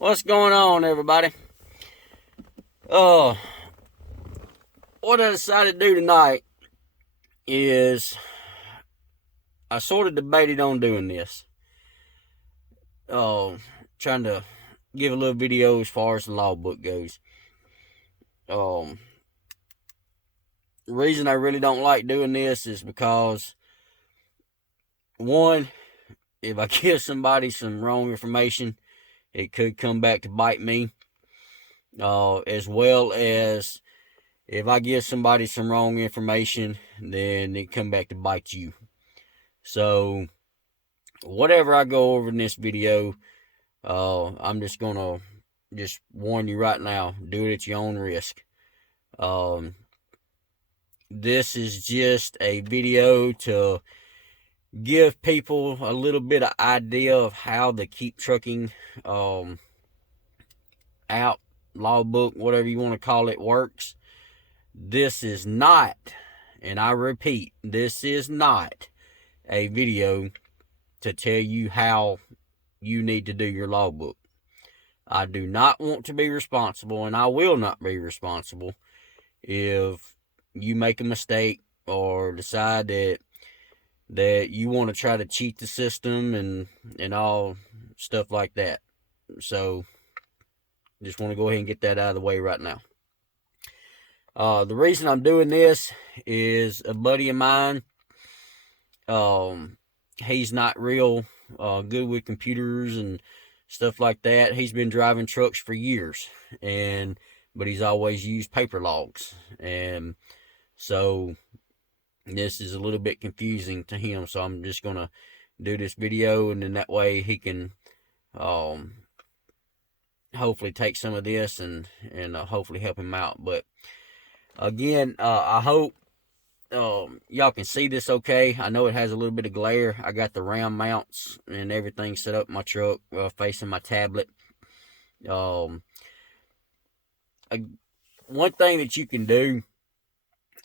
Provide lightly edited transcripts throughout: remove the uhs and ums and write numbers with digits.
What's going on, everybody? What I decided to do tonight is I sort of debated on doing this. Trying to give a little video as far as the logbook goes. The reason I really don't like doing this is because, one, if I give somebody some wrong information, it could come back to bite me. As well as if I give somebody some wrong information, then it come back to bite you. So, whatever I go over in this video, I'm just gonna warn you right now, do it at your own risk. This is just a video to give people a little bit of idea of how the keep trucking out logbook, whatever you want to call it, works. This is not, and I repeat, this is not a video to tell you how you need to do your logbook. I do not want to be responsible, and I will not be responsible if you make a mistake or decide that you want to try to cheat the system and all stuff like that. So, just want to go ahead and get that out of the way right now. The reason I'm doing this is a buddy of mine. He's not real good with computers and stuff like that. He's been driving trucks for years, but he's always used paper logs, and so this is a little bit confusing to him. So I'm just gonna do this video, and then that way he can hopefully take some of this and hopefully help him out. But again, I hope y'all can see this okay. I know it has a little bit of glare. I got the round mounts and everything set up in my truck, facing my tablet. One thing that you can do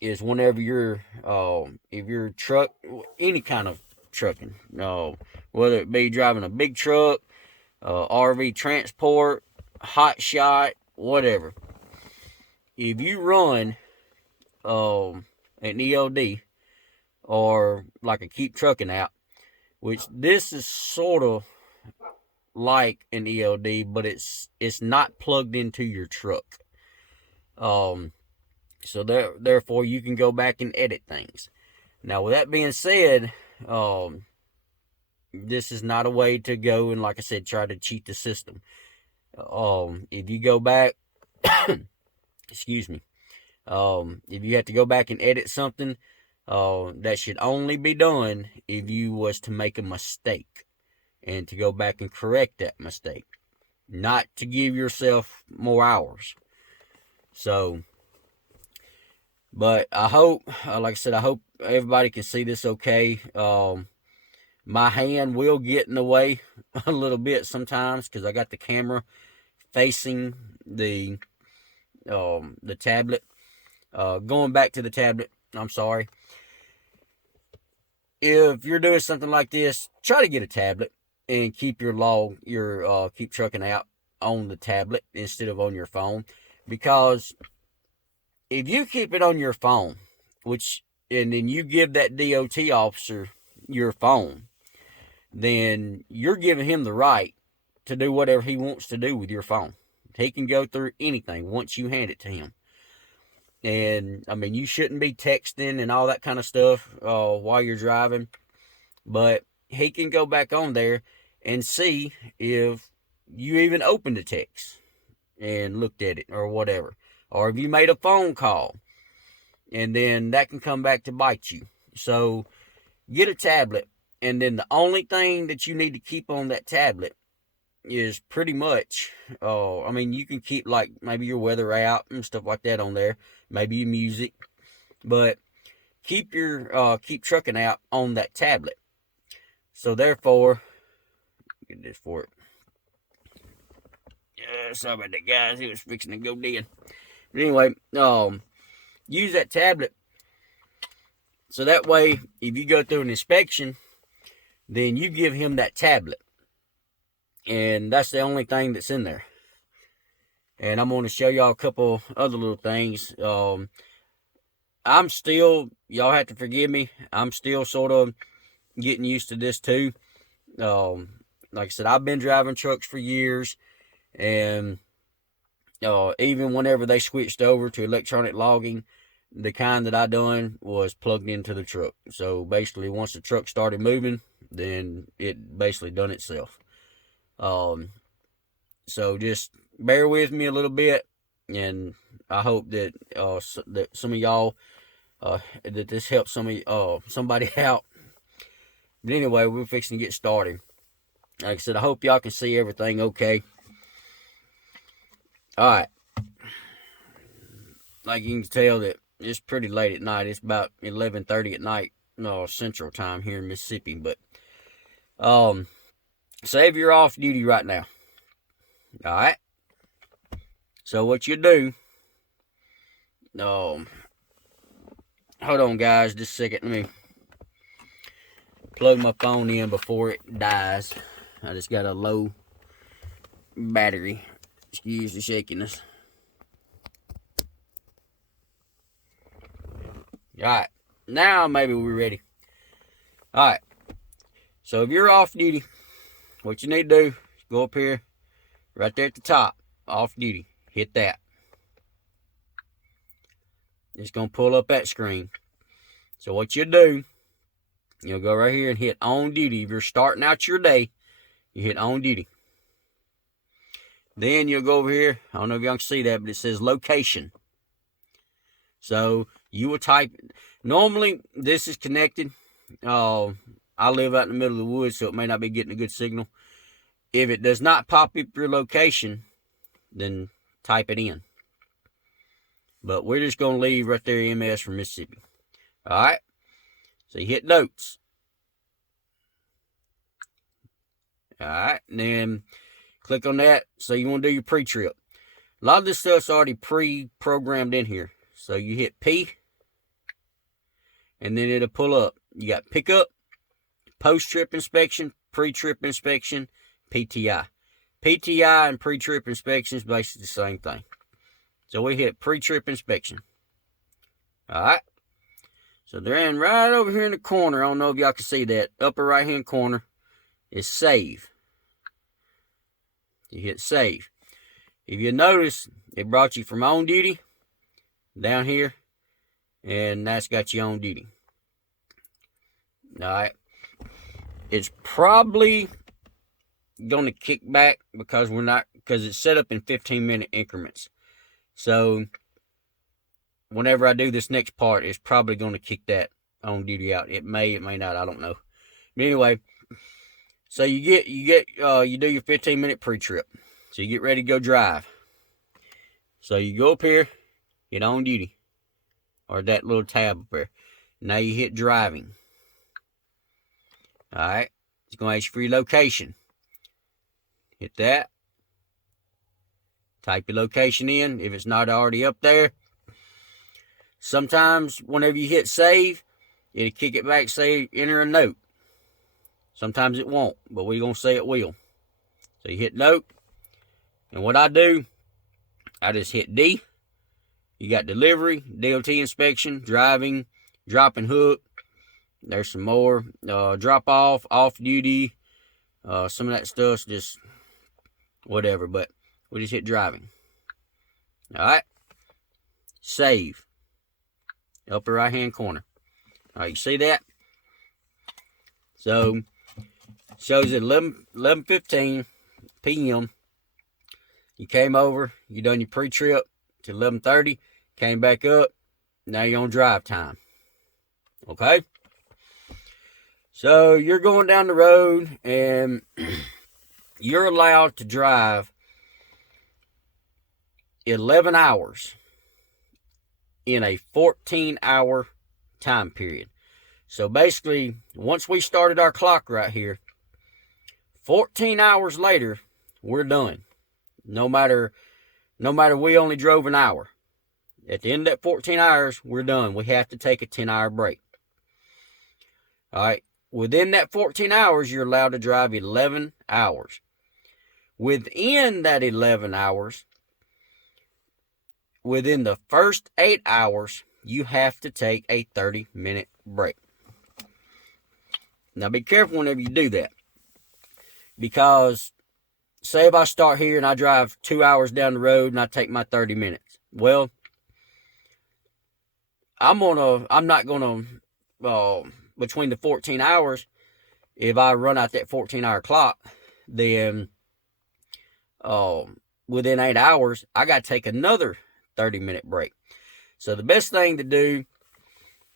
is whenever you're if you're truck, any kind of trucking, whether it be driving a big truck, RV transport, hot shot, whatever, if you run an ELD or like a keep trucking app, which this is sort of like an ELD, but it's not plugged into your truck. So therefore you can go back and edit things. Now, with that being said, this is not a way to go and, like I said, try to cheat the system. If you go back, excuse me, if you have to go back and edit something, that should only be done if you was to make a mistake and to go back and correct that mistake, not to give yourself more hours. So, but I hope, like I said, I hope everybody can see this okay. My hand will get in the way a little bit sometimes because I got the camera facing the tablet. Going back to the tablet, I'm sorry. If you're doing something like this, try to get a tablet and keep your keep trucking out on the tablet instead of on your phone. Because if you keep it on your phone, and then you give that DOT officer your phone, then you're giving him the right to do whatever he wants to do with your phone. He can go through anything once you hand it to him. And, I mean, you shouldn't be texting and all that kind of stuff while you're driving. But he can go back on there and see if you even opened the text and looked at it or whatever. Or if you made a phone call. And then that can come back to bite you. So, get a tablet. And then the only thing that you need to keep on that tablet is pretty much, I mean, you can keep like maybe your weather app and stuff like that on there, maybe your music, but keep your keep trucking app on that tablet. So therefore, get this for it. Yeah, sorry about that, guys. It was fixing to go dead. But anyway, use that tablet so that way, if you go through an inspection, then you give him that tablet. And that's the only thing that's in there. And I'm going to show y'all a couple other little things. I'm still, y'all have to forgive me, I'm still sort of getting used to this too. Like I said, I've been driving trucks for years, and even whenever they switched over to electronic logging, the kind that I done was plugged into the truck. So basically, once the truck started moving, then it basically done itself. So just bear with me a little bit, and I hope that that some of y'all that this helps somebody out. But anyway, we're fixing to get started. Like I said, I hope y'all can see everything okay. All right. Like you can tell that it's pretty late at night. It's about 11:30 at night, Central Time here in Mississippi. But say if you're off duty right now. All right. So what you do? Hold on, guys, just a second. Let me plug my phone in before it dies. I just got a low battery. Excuse the shakiness. Alright, now maybe we're ready. Alright, so if you're off duty, what you need to do is go up here, right there at the top, off duty. Hit that. It's going to pull up that screen. So what you do, you'll go right here and hit on duty. If you're starting out your day, you hit on duty. Then you'll go over here. I don't know if y'all can see that, but it says location. So you will type. Normally, this is connected. I live out in the middle of the woods, so it may not be getting a good signal. If it does not pop up your location, then type it in. But we're just going to leave right there, MS from Mississippi. All right. So you hit notes. All right. And then click on that. So you want to do your pre-trip. A lot of this stuff's already pre-programmed in here. So you hit P. And then it'll pull up. You got pickup, post-trip inspection, pre-trip inspection, PTI. PTI and pre-trip inspection is basically the same thing. So we hit pre-trip inspection. Alright. So they're in right over here in the corner. I don't know if y'all can see that. Upper right hand corner is save. You hit save. If you notice, it brought you from on duty down here. And that's got you on duty. Alright. It's probably going to kick back because it's set up in 15-minute increments. So whenever I do this next part, it's probably going to kick that on duty out. It may not, I don't know. But anyway, so you do your 15-minute pre-trip. So you get ready to go drive. So you go up here, hit on duty, or that little tab up there. Now you hit driving. All right, it's going to ask you for your location. Hit that. Type your location in if it's not already up there. Sometimes whenever you hit save, it'll kick it back, say enter a note. Sometimes it won't, but we're going to say it will. So you hit note. And what I do, I just hit D. You got delivery, DOT inspection, driving, drop and hook. There's some more. Drop off, off duty. Some of that stuff's just whatever, but we just hit driving. Alright. Save. Upper right hand corner. Alright, you see that? So, shows at 11:15 p.m. You came over, you done your pre-trip to 11:30, came back up, now you're on drive time. Okay? So, you're going down the road, and you're allowed to drive 11 hours in a 14-hour time period. So basically, once we started our clock right here, 14 hours later, we're done. No matter we only drove an hour. At the end of that 14 hours, we're done. We have to take a 10-hour break. All right. Within that 14 hours, you're allowed to drive 11 hours. Within that 11 hours, within the first 8 hours, you have to take a 30-minute break. Now be careful whenever you do that, because say if I start here and I drive 2 hours down the road and I take my 30 minutes. Well, I'm not gonna between the 14 hours, if I run out that 14-hour clock, then within 8 hours, I got to take another 30-minute break. So the best thing to do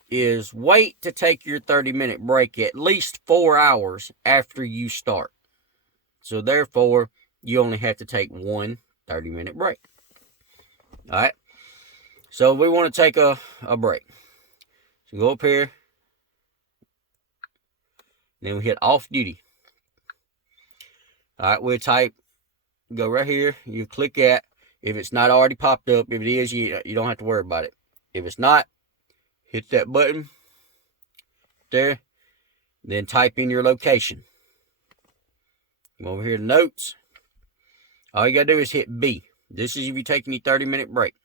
is wait to take your 30-minute break at least 4 hours after you start. So therefore, you only have to take one 30-minute break. All right. So we want to take a break. So go up here. Then we hit off duty. All right, we'll type, go right here. You click that. If it's not already popped up, if it is, you don't have to worry about it. If it's not, hit that button there. Then type in your location. Come over here to notes. All you got to do is hit B. This is if you're taking your 30-minute break.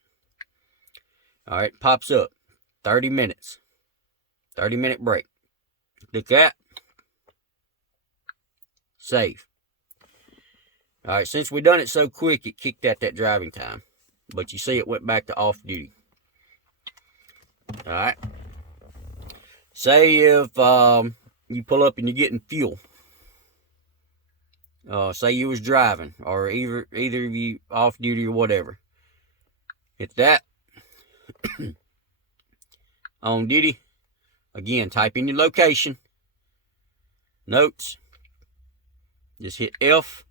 All right, pops up. 30 minutes. 30-minute break. Click that. Save. All right, since we done it so quick, it kicked out that driving time. But you see it went back to off duty. All right. Say if you pull up and you're getting fuel. Say you was driving, or either of you off duty or whatever. Hit that. On duty. Again, type in your location. Notes. Just hit F.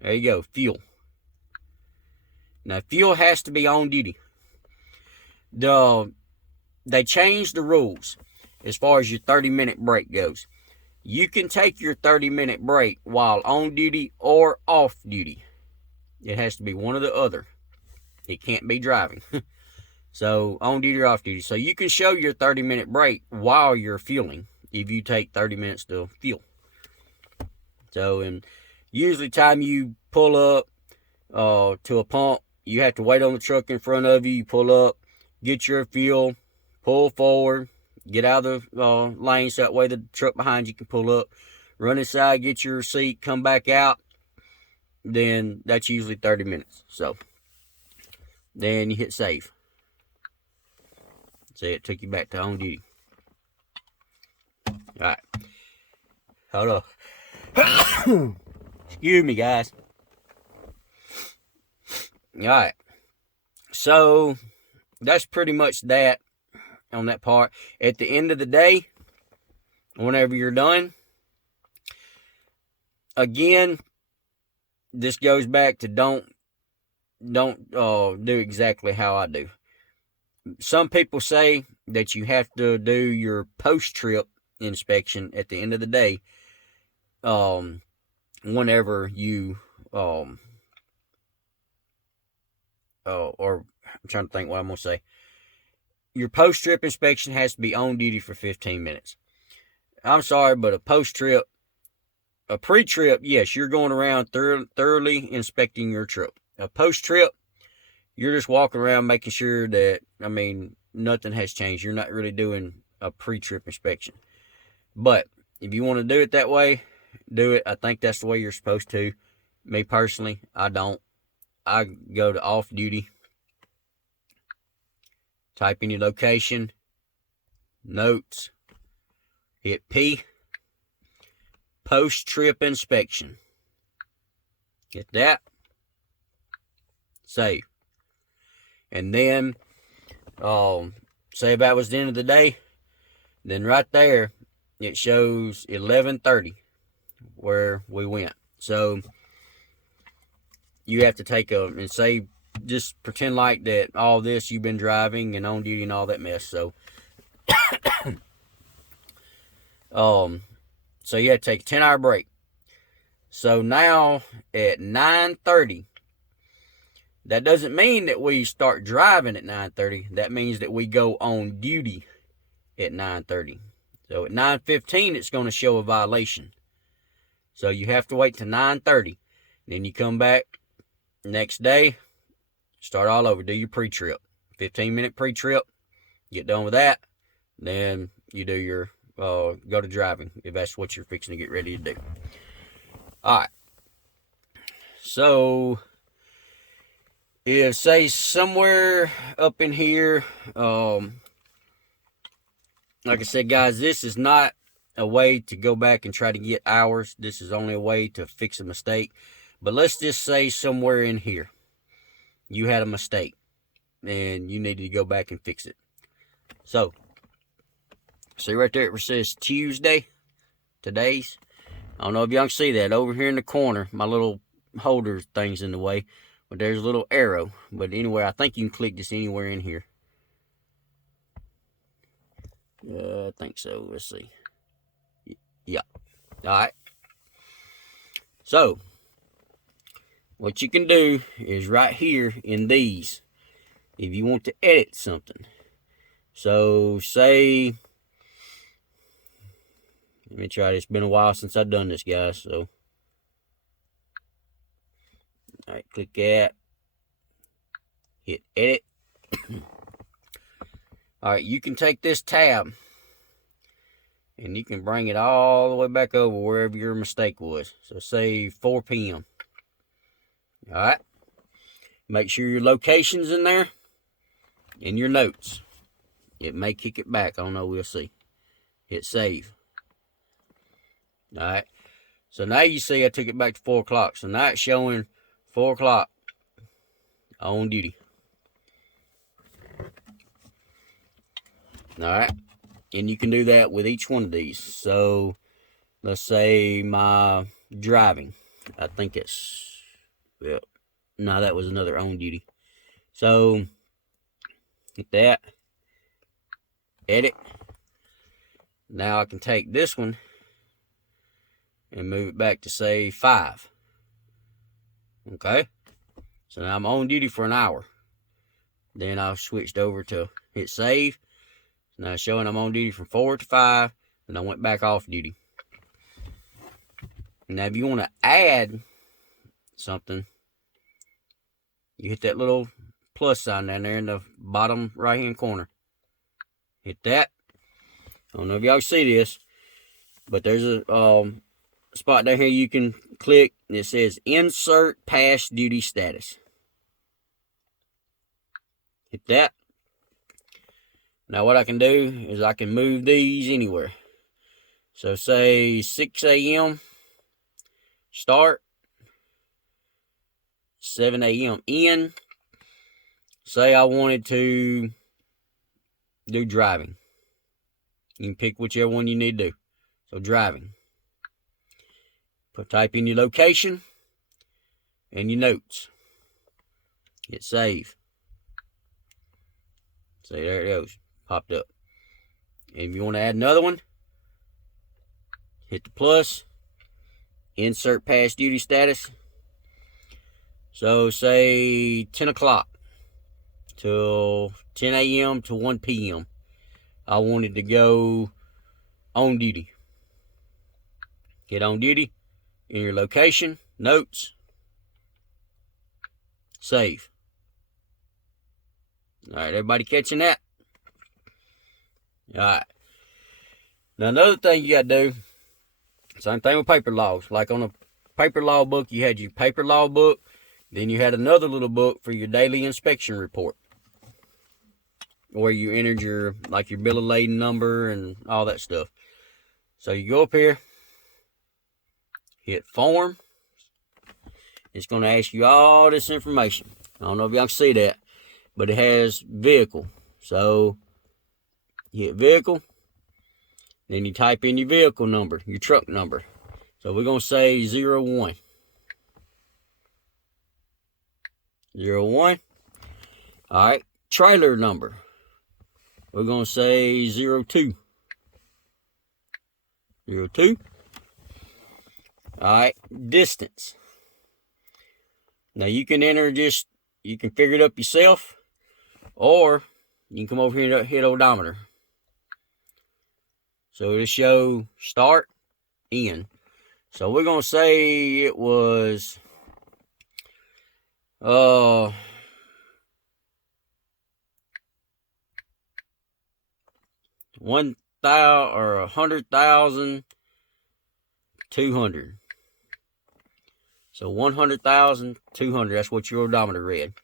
There you go, fuel. Now, fuel has to be on duty. They changed the rules as far as your 30-minute break goes. You can take your 30-minute break while on duty or off duty. It has to be one or the other. It can't be driving. So, on duty or off duty. So, you can show your 30-minute break while you're fueling if you take 30 minutes to fuel. So, and usually time you pull up to a pump, you have to wait on the truck in front of you. You pull up, get your fuel, pull forward, get out of the lane so that way the truck behind you can pull up, run inside, get your receipt, come back out. Then that's usually 30 minutes. So then you hit save. See, it took you back to on duty. All right. Hold on. Excuse me, guys. All right. So that's pretty much that on that part. At the end of the day, whenever you're done, again, this goes back to don't do exactly how I do. Some people say that you have to do your post-trip inspection at the end of the day. Whenever you or I'm trying to think what I'm gonna say. Your post-trip inspection has to be on duty for 15 minutes. I'm sorry, but a post-trip, a pre-trip, yes, you're going around thoroughly inspecting your truck. A post-trip, you're just walking around making sure that, nothing has changed. You're not really doing a pre-trip inspection. But if you want to do it that way, do it. I think that's the way you're supposed to. Me personally, I don't. I go to off duty. Type in your location. Notes. Hit P. Post-trip inspection. Get that. Save. And then, say if that was the end of the day, then right there, it shows 11:30 where we went. So, you have to take and say, just pretend like that all this you've been driving and on duty and all that mess. So, so you have to take a 10-hour break. So now at 9:30, that doesn't mean that we start driving at 9:30. That means that we go on duty at 9:30. So at 9:15, it's going to show a violation. So you have to wait till 9:30. Then you come back next day, start all over, do your pre-trip. 15-minute pre-trip, get done with that, then you do your, go to driving, if that's what you're fixing to get ready to do. Alright, so, if, say, somewhere up in here, like I said, guys, this is not a way to go back and try to get hours. This is only a way to fix a mistake. But let's just say somewhere in here, you had a mistake, and you needed to go back and fix it. So, see right there, it says Tuesday, today's. I don't know if y'all can see that. Over here in the corner, my little holder thing's in the way. But there's a little arrow. But anyway, I think you can click this anywhere in here. I think so. Let's see. Yeah. Alright. So, what you can do is right here in these, if you want to edit something. So, say, let me try this. It's been a while since I've done this, guys. So, alright, click that. Hit edit. Alright, you can take this tab and you can bring it all the way back over wherever your mistake was. So, say 4 p.m. Alright. Make sure your location's in there and your notes. It may kick it back. I don't know. We'll see. Hit save. Alright. So now you see I took it back to 4 o'clock. So now it's showing 4 o'clock on duty. Alright. And you can do that with each one of these. So let's say my driving. I think it's, well, no, that was another on duty. So, hit that. Edit. Now I can take this one and move it back to, say, 5. Okay? So now I'm on duty for an hour. Then I've switched over to hit save. Now it's showing I'm on duty from 4 to 5. And I went back off duty. Now if you want to add something, you hit that little plus sign down there in the bottom right hand corner. Hit that. I don't know if y'all see this, but there's a spot down here you can click and it says insert past duty status. Hit that. Now what I can do is I can move these anywhere. So say 6 a.m. start. 7 a.m. in. Say I wanted to do driving. You can pick whichever one you need to do. So driving. Type in your location and your notes. Hit save. See, there it goes. Popped up. And if you want to add another one, hit the plus. Insert past duty status. So, say 10 o'clock till 10 a.m. to 1 p.m. I wanted to go on duty. Get on duty in your location, notes, save. Alright, everybody catching that? Alright. Now, another thing you got to do, same thing with paper logs. Like on a paper log book, you had your paper log book. Then you had another little book for your daily inspection report, where you entered your, like, your bill of lading number and all that stuff. So you go up here, hit form. It's going to ask you all this information. I don't know if y'all can see that, but it has vehicle. So you hit vehicle, then you type in your vehicle number, your truck number. So we're going to say 01. 01. Alright, trailer number. We're going to say 02. 02. Alright, distance. Now you can enter just, you can figure it up yourself, or you can come over here and hit odometer. So it'll show start, end. So we're going to say it was uh, 100,200. So 100,200. That's what your odometer read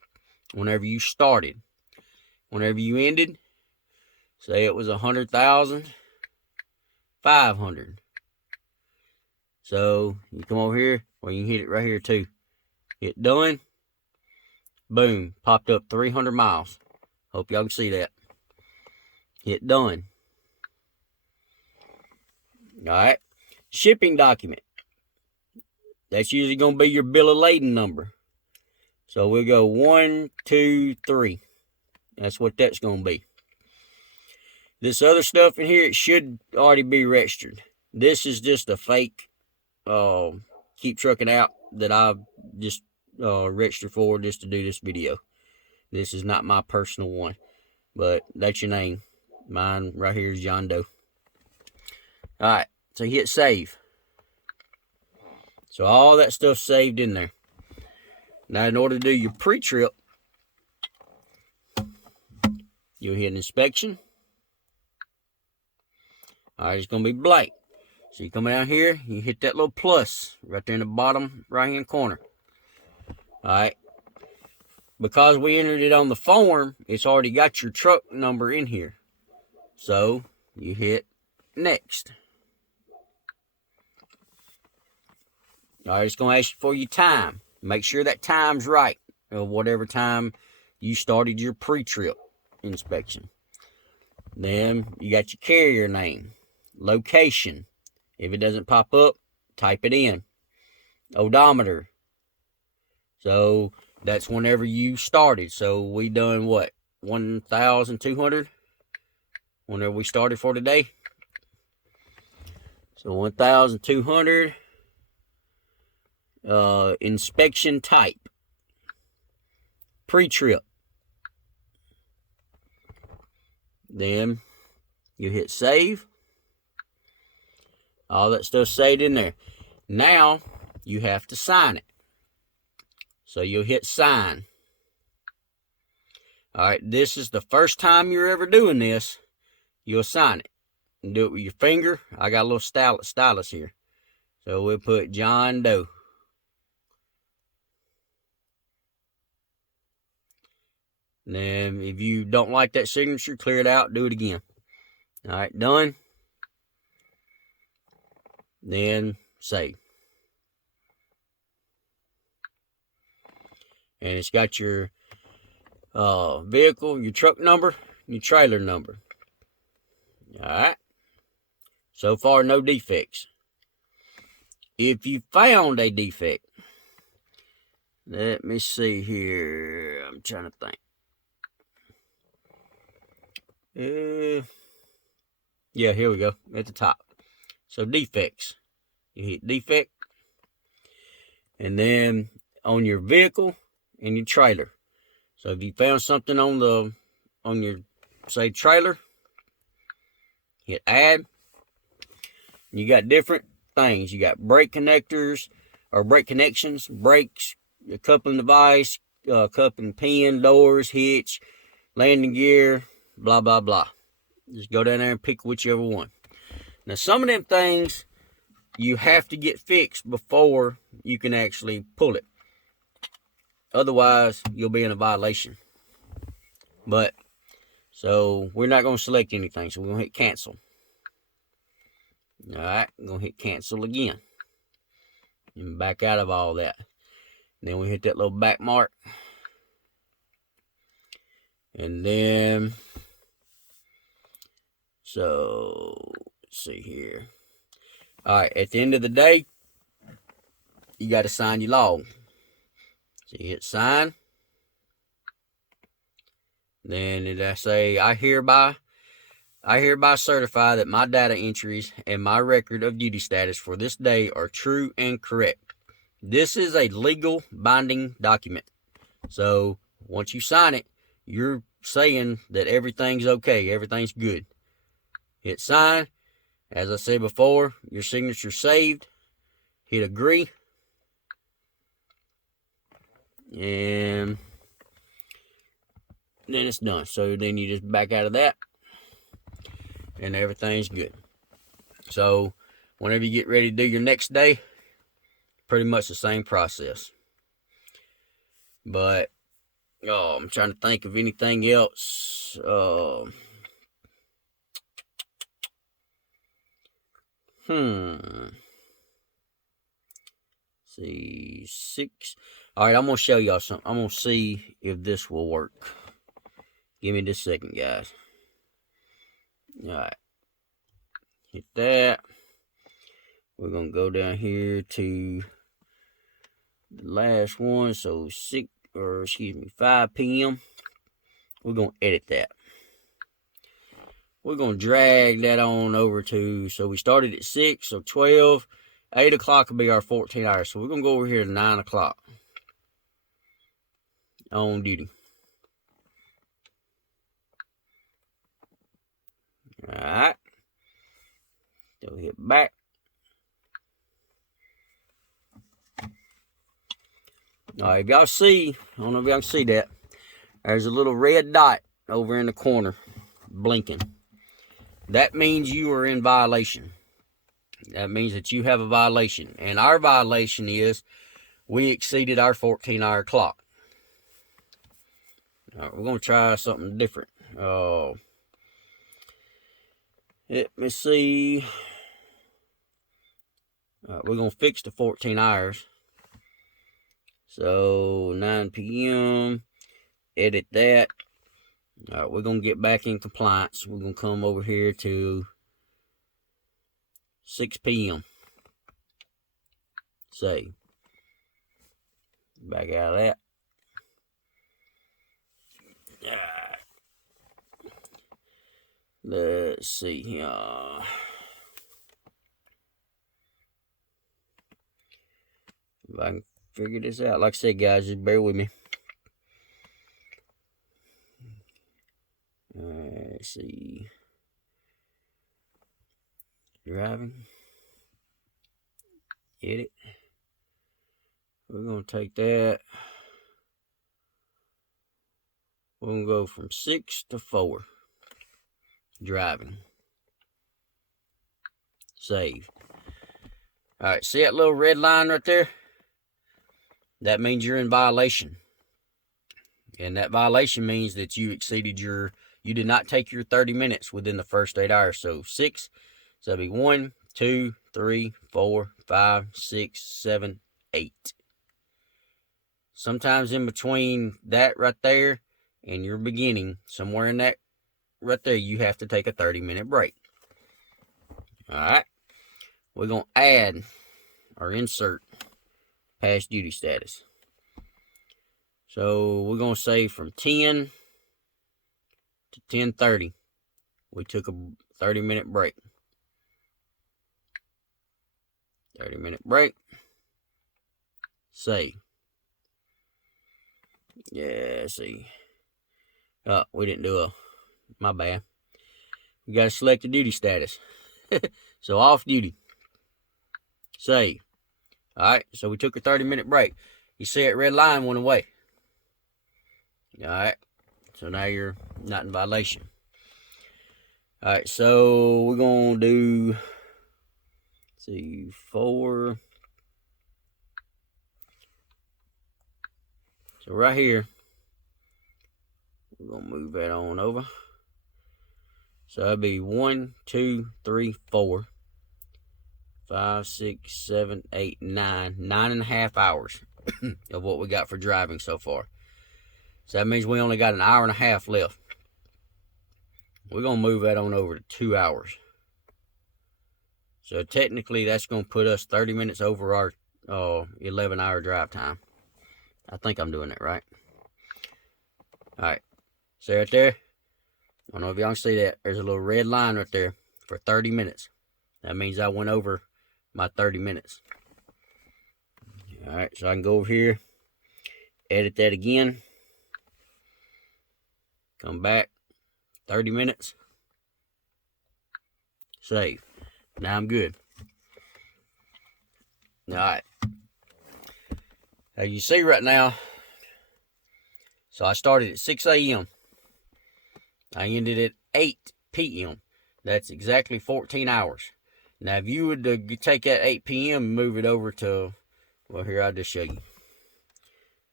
whenever you started. Whenever you ended, say it was 100,500. So you come over here, well, you can hit it right here too. Hit done. Boom, popped up 300 miles. Hope y'all can see that. Hit done. All right. Shipping document. That's usually going to be your bill of lading number. So we'll go 1, 2, 3. That's what that's going to be. This other stuff in here, it should already be registered. This is just a fake keep trucking out that I've just registered for just to do this video. This is not my personal one, but that's your name. Mine right here is John Doe. All right, so hit save. So all that stuff's saved in there. Now, in order to do your pre-trip, you'll hit inspection. All right, it's going to be blank. So you come down here, you hit that little plus right there in the bottom right-hand corner. All right. Because we entered it on the form, it's already got your truck number in here. So you hit next. All right, it's going to ask you for your time. Make sure that time's right, or whatever time you started your pre-trip inspection. Then you got your carrier name, location. If it doesn't pop up, type it in. Odometer. So that's whenever you started. So we done what? 1,200? Whenever we started for today. So 1,200. Inspection type. Pre-trip. Then you hit save. All that stuff's saved in there. Now you have to sign it. So you'll hit sign. All right, this is the first time you're ever doing this. You'll sign it. And do it with your finger. I got a little stylus here. So we'll put John Doe. And then if you don't like that signature, clear it out, do it again. All right, done. Then save. And it's got your vehicle, your truck number, your trailer number. All right. So far, no defects. If you found a defect, let me see here. I'm trying to think. Yeah, here we go at the top. So defects. You hit defect. And then on your vehicle and your trailer. So if you found something on your, say, trailer, hit add. You got different things. You got brake connectors or brake connections, brakes, your coupling device, coupling pin, doors, hitch, landing gear, blah, blah, blah. Just go down there and pick whichever one. Now, some of them things you have to get fixed before you can actually pull it. Otherwise, you'll be in a violation. But, so we're not going to select anything. So we're going to hit cancel. All right, I'm going to hit cancel again. And back out of all that. And then we hit that little back mark. And then, so, let's see here. All right, at the end of the day, you got to sign your log. So you hit sign. Then it say, I hereby certify that my data entries and my record of duty status for this day are true and correct. This is a legal binding document. So once you sign it, you're saying that everything's okay, everything's good. Hit sign. As I said before, your signature's saved. Hit agree. and then it's done. So then you just back out of that, and everything's good. So whenever you get ready to do your next day, pretty much the same process. But I'm trying to think of anything else. See, 6. All right, I'm gonna show y'all something. I'm gonna see if this will work. Give me just a second, guys. All right, hit that. We're gonna go down here to the last one. So 5 p.m. We're gonna edit that. We're gonna drag that on over to. So we started at 6. So 12. 8 o'clock will be our 14 hours. So we're gonna go over here to 9 o'clock on duty. All right. So hit back. All right, if y'all see, I don't know if y'all can see that. There's a little red dot over in the corner blinking. That means you are in violation. That means that you have a violation. And our violation is we exceeded our 14-hour clock. All right, we're going to try something different. Let me see. All right, we're going to fix the 14 hours. So 9 p.m. Edit that. All right, we're going to get back in compliance. We're going to come over here to 6 p.m. Save. Back out of that. All right. Let's see here. If I can figure this out. Like I said, guys, just bear with me. Let's see. Driving. Edit. We're going to take that. We're going to go from 6 to 4. Driving. Save. Alright, see that little red line right there? That means you're in violation. And that violation means that you exceeded you did not take your 30 minutes within the first 8 hours. So 6, so that'd be 1, 2, 3, 4, 5, 6, 7, 8. Sometimes in between that right there and your beginning, somewhere in that right there, you have to take a 30-minute break. Alright. We're going to add or insert past duty status. So we're going to say from 10 to 10:30, we took a 30-minute break. 30-minute break. Save. Yeah, see. Oh, we didn't do my bad. We got to select the duty status. So off duty. Save. Alright, so we took a 30-minute break. You see that red line went away. Alright, so now you're not in violation. Alright, so we're going to do, let's see, 4. So right here, we're going to move that on over. So that'd be 1, 2, 3, 4, 5, 6, 7, 8, 9. 9.5 hours of what we got for driving so far. So that means we only got an hour and a half left. We're going to move that on over to 2 hours. So technically that's going to put us 30 minutes over our 11-hour drive time. I think I'm doing it right. Alright. See right there? I don't know if y'all can see that. There's a little red line right there for 30 minutes. That means I went over my 30 minutes. Alright, so I can go over here, edit that again. Come back, 30 minutes. Save. Now I'm good. Alright. As you see right now, So I started at 6 a.m. I ended at 8 p.m. That's exactly 14 hours. Now, if you would take that 8 p.m. and move it over to, well, here, I'll just show you.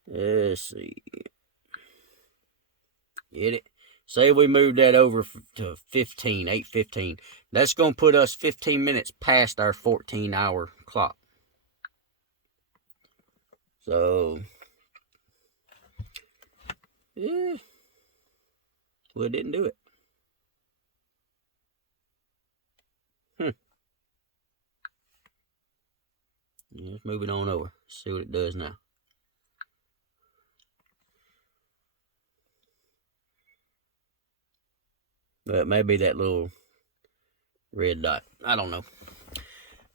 Let's see. Get it? Say we move that over to 15, 8:15. That's going to put us 15 minutes past our 14-hour clock. So, yeah. Well, it didn't do it. Let's move it on over. See what it does now. But maybe that little red dot. I don't know. But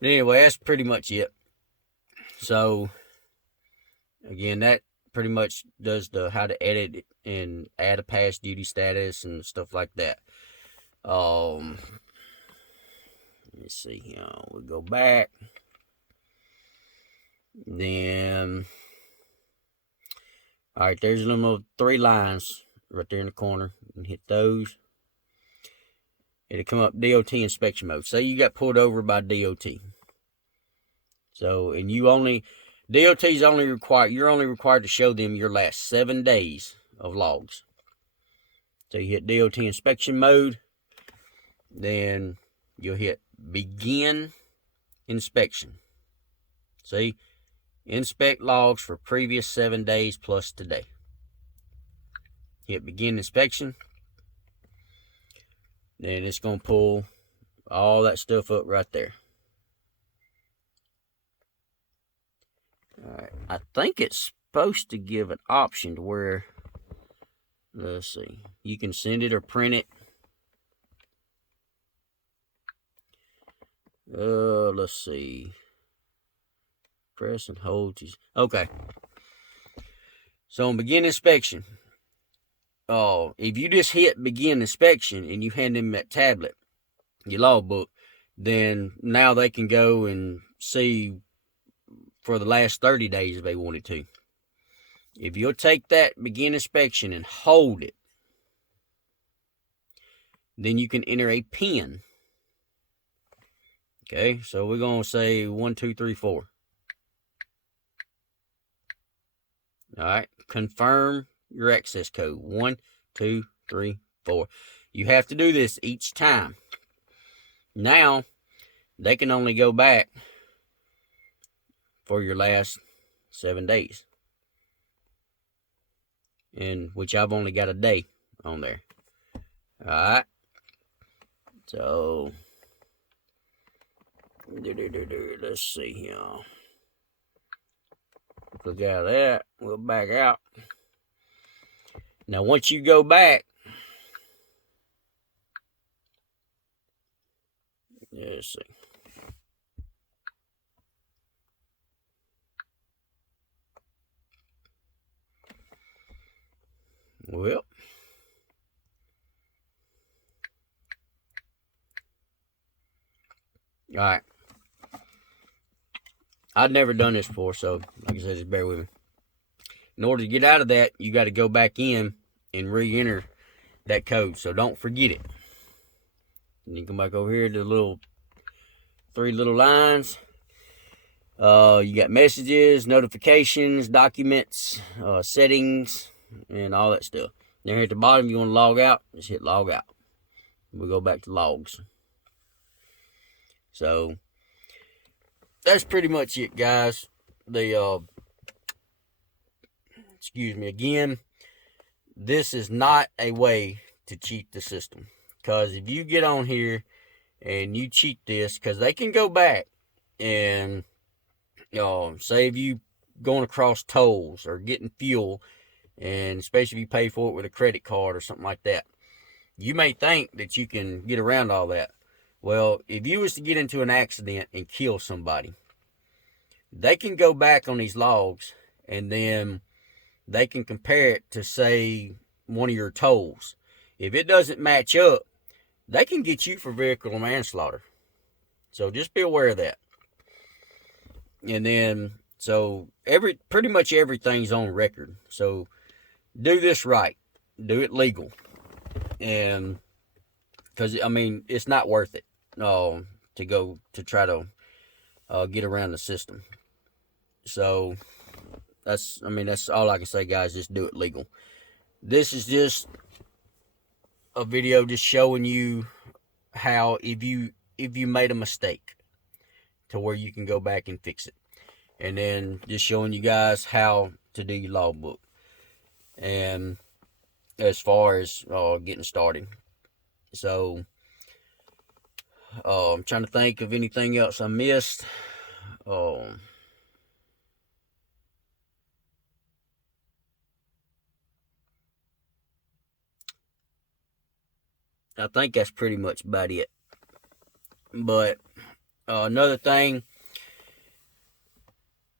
anyway, that's pretty much it. So, again, that pretty much does the how to edit it and add a past duty status and stuff like that. Let's see here. We go back. Then, all right, there's a little 3 lines right there in the corner. You can hit those. It'll come up DOT inspection mode. Say you got pulled over by DOT. So, and DOT's only required, you're only required to show them your last 7 days of logs. So you hit DOT inspection mode. Then you'll hit begin inspection. See? Inspect logs for previous 7 days plus today. Hit begin inspection. Then it's going to pull all that stuff up right there. Alright, I think it's supposed to give an option to where, let's see, you can send it or print it. Let's see. Press and hold. Okay. So on begin inspection, if you just hit begin inspection and you hand them that tablet, your logbook, then now they can go and see for the last 30 days if they wanted to. If you'll take that begin inspection and hold it, then you can enter a PIN. Okay, so we're going to say 1, 2, 3, 4. All right, confirm your access code. 1, 2, 3, 4. You have to do this each time. Now, they can only go back for your last 7 days. And which I've only got a day on there. All right. So, let's see here. Click out of that. We'll back out. Now, once you go back, let's see. Well, all right. I've never done this before, so like I said, just bear with me. In order to get out of that, you got to go back in and re-enter that code, so don't forget it. And you come back over here to the 3 little lines. You got messages, notifications, documents, settings, and all that stuff. Now here at the bottom, you want to log out, just hit log out. We'll go back to logs. So that's pretty much it, guys. Excuse me again. This is not a way to cheat the system. Because if you get on here and you cheat this, because they can go back and say if you going across tolls or getting fuel, and especially if you pay for it with a credit card or something like that, you may think that you can get around all that. Well, if you was to get into an accident and kill somebody, they can go back on these logs and then they can compare it to, say, one of your tolls. If it doesn't match up, they can get you for vehicle manslaughter. So just be aware of that. And then, so pretty much everything's on record. So do this right. Do it legal. And because, I mean, it's not worth it to go to try to get around the system. So that's all I can say, guys. Just do it legal. This is just a video just showing you how if you made a mistake, to where you can go back and fix it, and then just showing you guys how to do your logbook. And as far as getting started, so I'm trying to think of anything else I missed. I think that's pretty much about it. But another thing,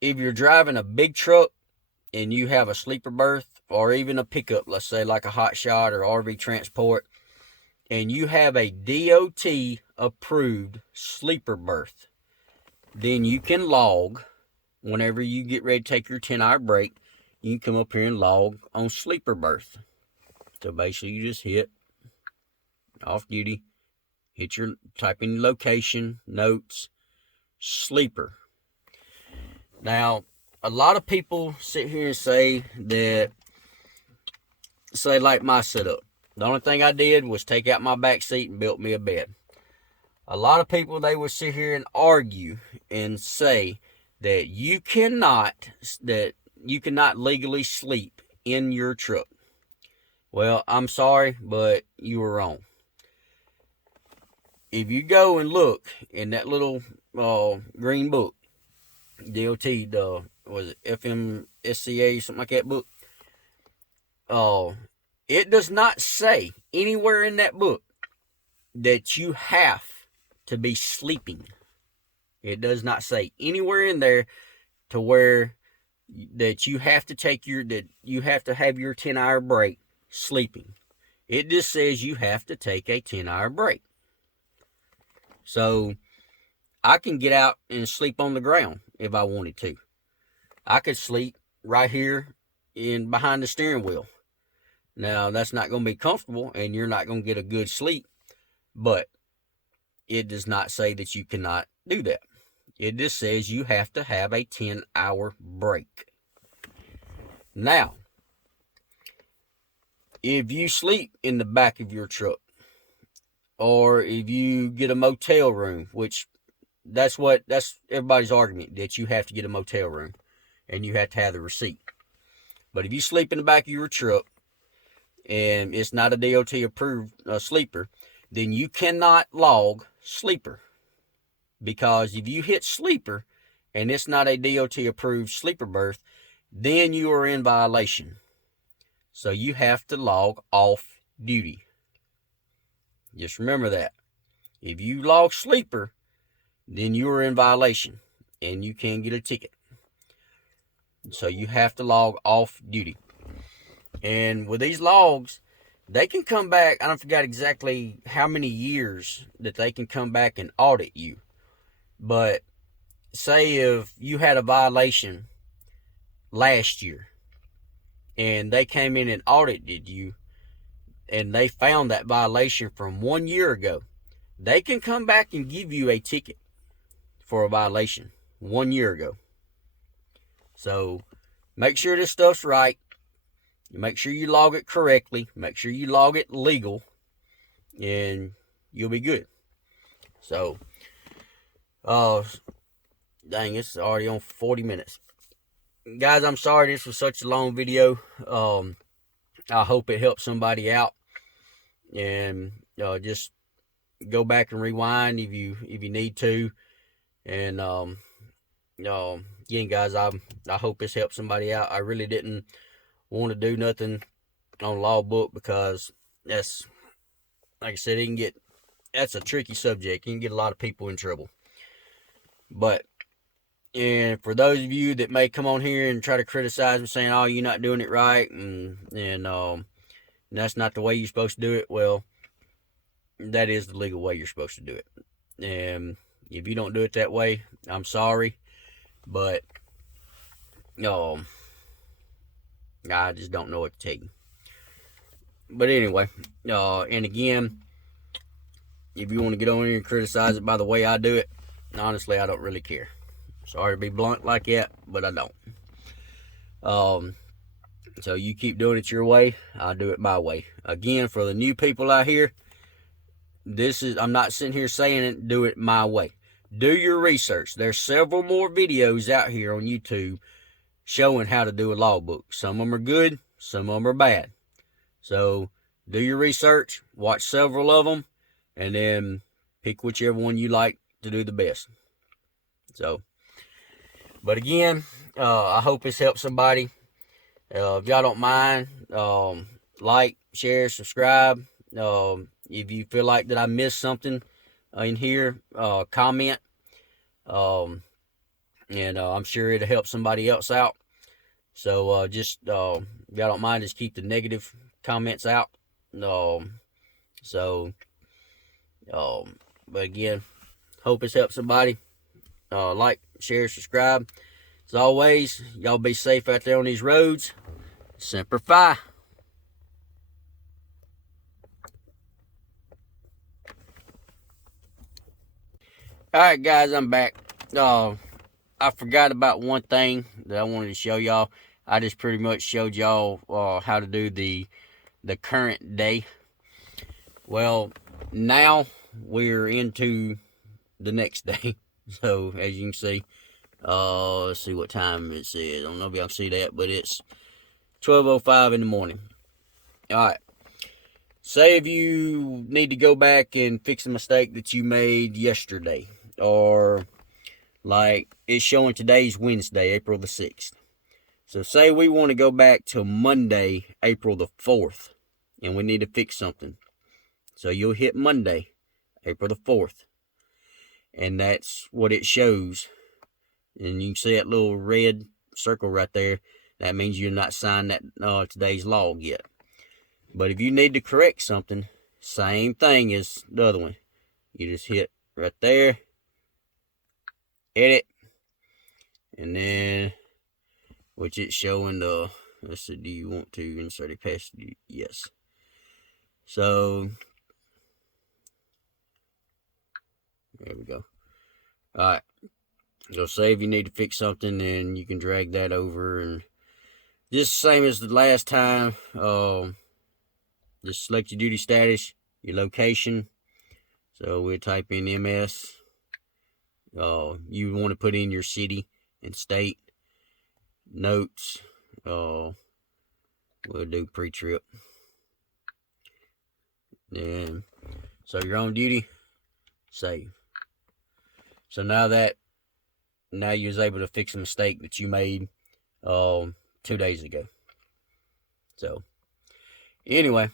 if you're driving a big truck and you have a sleeper berth, or even a pickup, let's say like a hot shot or RV transport, and you have a DOT approved sleeper berth, then you can log whenever you get ready to take your 10-hour break. You can come up here and log on sleeper berth. So basically you just hit off duty, type in location, notes, sleeper. Now, a lot of people sit here and say like my setup. The only thing I did was take out my back seat and built me a bed. A lot of people, they would sit here and argue and say that you cannot legally sleep in your truck. Well, I'm sorry, but you were wrong. If you go and look in that little green book, DOT, was it FMSCA, something like that book? It does not say anywhere in that book that you have to be sleeping. It does not say anywhere in there to where that you have to have your 10-hour break sleeping. It just says you have to take a 10-hour break. So I can get out and sleep on the ground if I wanted to. I could sleep right here behind the steering wheel. Now, that's not going to be comfortable, and you're not going to get a good sleep, but it does not say that you cannot do that. It just says you have to have a 10-hour break. Now, if you sleep in the back of your truck, or if you get a motel room, which that's everybody's argument, that you have to get a motel room and you have to have the receipt. But if you sleep in the back of your truck and it's not a DOT approved sleeper, then you cannot log sleeper. Because if you hit sleeper and it's not a DOT approved sleeper berth, then you are in violation. So you have to log off duty. Just remember that. If you log sleeper, then you are in violation and you can get a ticket. So you have to log off duty. And with these logs, they can come back. I don't forget exactly how many years that they can come back and audit you. But say if you had a violation last year and they came in and audited you and they found that violation from 1 year ago, they can come back and give you a ticket for a violation 1 year ago. So make sure this stuff's right. Make sure you log it correctly. Make sure you log it legal, and you'll be good. So, dang, it's already on 40 minutes. Guys, I'm sorry this was such a long video. I hope it helped somebody out. And just go back and rewind if you need to. And again, guys, I hope this helped somebody out. I really didn't want to do nothing on logbook because that's, like I said, that's a tricky subject. You can get a lot of people in trouble. But, and for those of you that may come on here and try to criticize me, saying, "Oh, you're not doing it right," and that's not the way you're supposed to do it. Well, that is the legal way you're supposed to do it. And if you don't do it that way, I'm sorry, but I just don't know what to tell you. But anyway, and again, if you want to get on here and criticize it by the way I do it, honestly, I don't really care. Sorry to be blunt like that, but I don't. So you keep doing it your way, I'll do it my way. Again, for the new people out here, I'm not sitting here saying it, do it my way. Do your research. There's several more videos out here on YouTube showing how to do a logbook. Some of them are good, some of them are bad. So do your research, watch several of them, and then pick whichever one you like to do the best. So, but again, I hope this helps somebody. If y'all don't mind, like, share, subscribe. If you feel like that I missed something in here, comment. And I'm sure it'll help somebody else out. So just if y'all don't mind, just keep the negative comments out. But again, hope it's helped somebody. Like, share, subscribe. As always, y'all be safe out there on these roads. Semper Fi. Alright guys, I'm back. I forgot about one thing that I wanted to show y'all. I just pretty much showed y'all how to do the current day. Well, now we're into the next day. So as you can see, let's see what time it says. I don't know if y'all can see that, but it's 12:05 in the morning. Alright. Say if you need to go back and fix a mistake that you made yesterday, or like it's showing today's Wednesday, April the 6th. So say we want to go back to Monday, April the 4th, and we need to fix something. So you'll hit Monday, April the 4th, and that's what it shows. And you can see that little red circle right there. That means you're not signed that today's log yet. But if you need to correct something, same thing as the other one. You just hit right there, edit, and then, which it's showing the, let's see, do you want to insert a past? Yes. So, there we go. Alright. So say if you need to fix something, then you can drag that over, and just the same as the last time. Just select your duty status, your location. So we'll type in MS. You want to put in your city and state. Notes. We'll do pre-trip. Then, so you're on duty. Save. So now you was able to fix a mistake that you made 2 days ago. So anyway,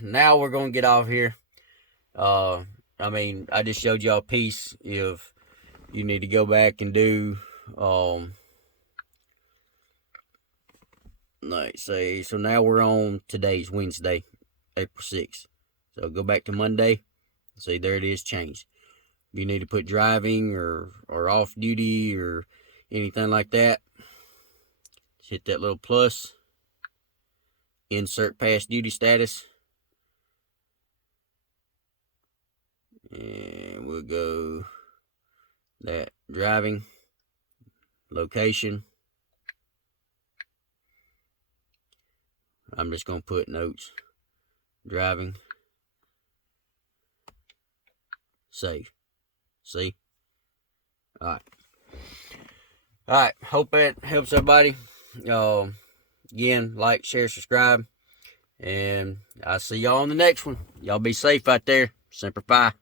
now we're gonna get off here. I mean, I just showed y'all a piece. If you need to go back and do like say, so now we're on today's Wednesday, April 6th. So go back to Monday. See, there it is, changed. If you need to put driving or off duty or anything like that, just hit that little plus, insert past duty status, and we'll go that driving, location. I'm just going to put notes, driving, save. See? Alright. Alright, hope that helps everybody. Again, like, share, subscribe, and I'll see y'all on the next one. Y'all be safe out there. Semper Fi.